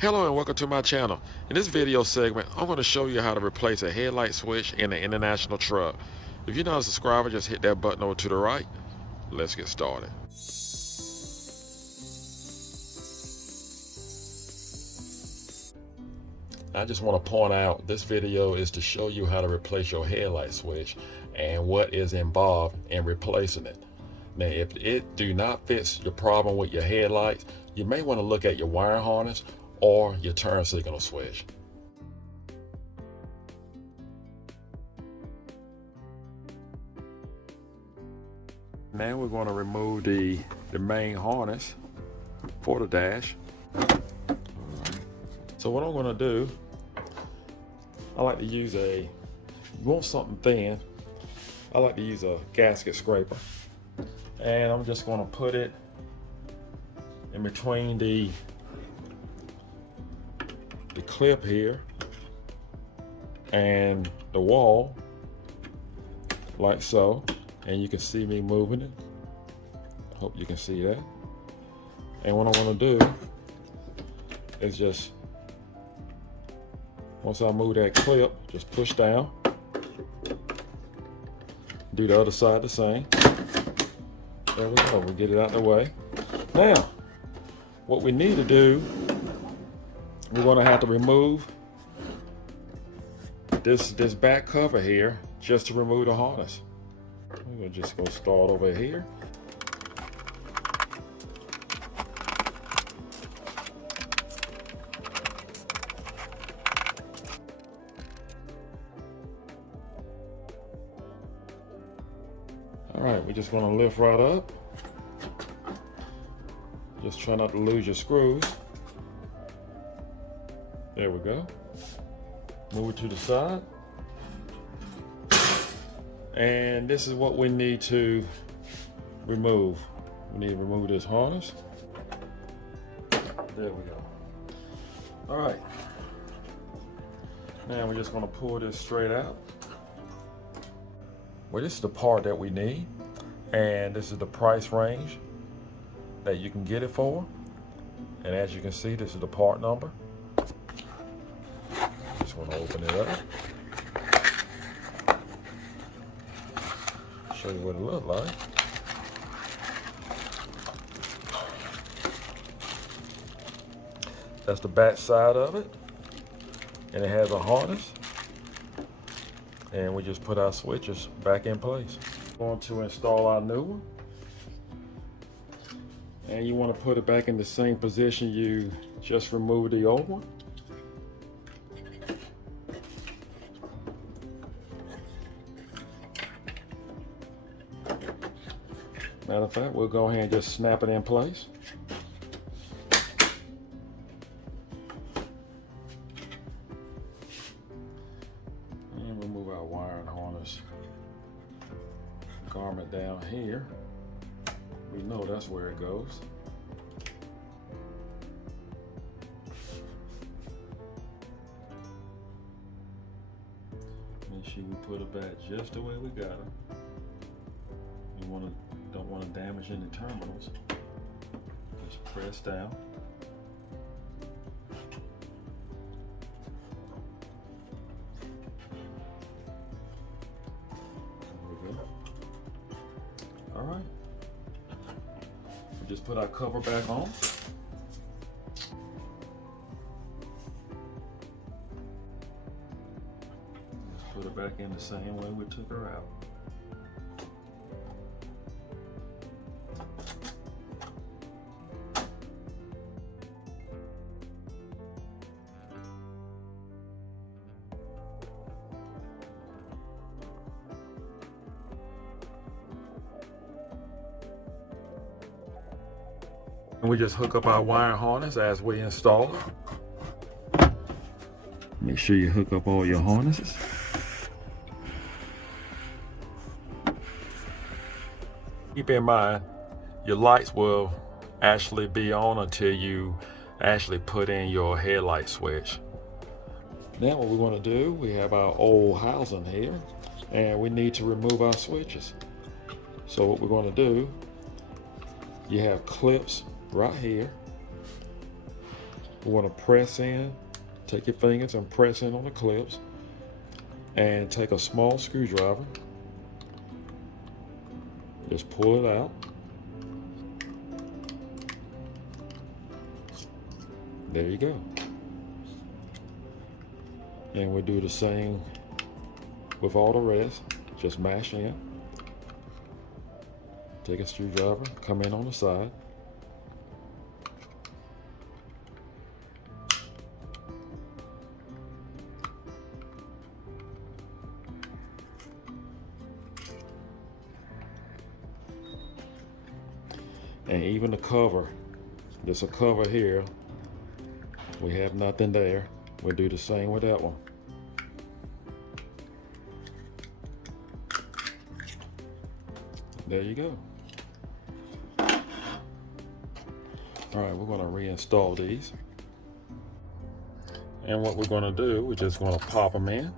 Hello and welcome to my channel. In this video segment, I'm going to show you how to replace a headlight switch in an international truck. If you're not a subscriber, just hit that button over to the right. Let's get started. I just want to point out this video is to show you how to replace your headlight switch and what is involved in replacing it. Now, if it do not fix your problem with your headlights, you may want to look at your wiring harness or your turn signal switch. Now we're going to remove the main harness for the dash. So what I'm going to do, I like to use you want something thin, I like to use a gasket scraper. And I'm just going to put it in between the clip here and the wall, like so. And you can see me moving it. I hope you can see that. And what I want to do is just, once I move that clip, just push down. Do the other side the same. There we go, we get it out of the way. Now, what we need to do, we're going to have to remove this back cover here just to remove the harness. We're just going to start over here. All right, we're just going to lift right up. Just try not to lose your screws. There we go. Move it to the side. And this is what we need to remove. We need to remove this harness. There we go. All right. Now we're just going to pull this straight out. Well, this is the part that we need, and this is the price range that you can get it for. And as you can see, this is the part number. Just want to open it up. Show you what it looks like. That's the back side of it, and it has a harness. And we just put our switches back in place. Going to install our new one. And you want to put it back in the same position you just removed the old one. Matter of fact, we'll go ahead and just snap it in place. And remove our wiring harness garment down here. We know that's where it goes. Make sure we put it back just the way we got it. Don't want to damage any terminals. Just press down. There we go. All right. We just put our cover back on. Just put it back in the same way we took her out. And we just hook up our wire harness as we install it. Make sure you hook up all your harnesses. Keep in mind, your lights will actually be on until you actually put in your headlight switch. Now what we're going to do, we have our old housing here, and we need to remove our switches. So what we're going to do, you have clips right here We want to press in, take your fingers and press in on the clips, and take a small screwdriver, just pull it out. There you go. And we do the same with all the rest. Just mash in. Take a screwdriver, come in on the side. And even the cover, there's a cover here. We have nothing there. We'll do the same with that one. There you go. All right, we're going to reinstall these. And what we're going to do, we're just going to pop them in.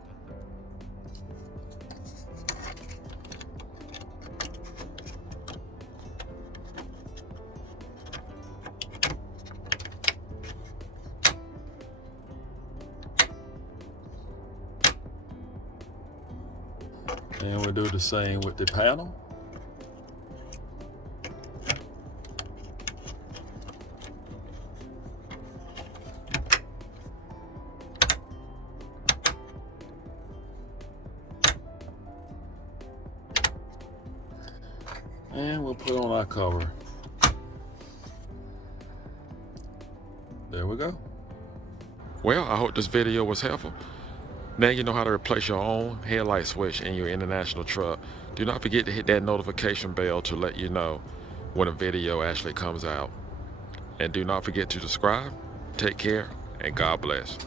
And we'll do the same with the panel. And we'll put on our cover. There we go. Well, I hope this video was helpful. Now you know how to replace your own headlight switch in your international truck. Do not forget to hit that notification bell to let you know when a video actually comes out. And do not forget to subscribe. Take care, and God bless.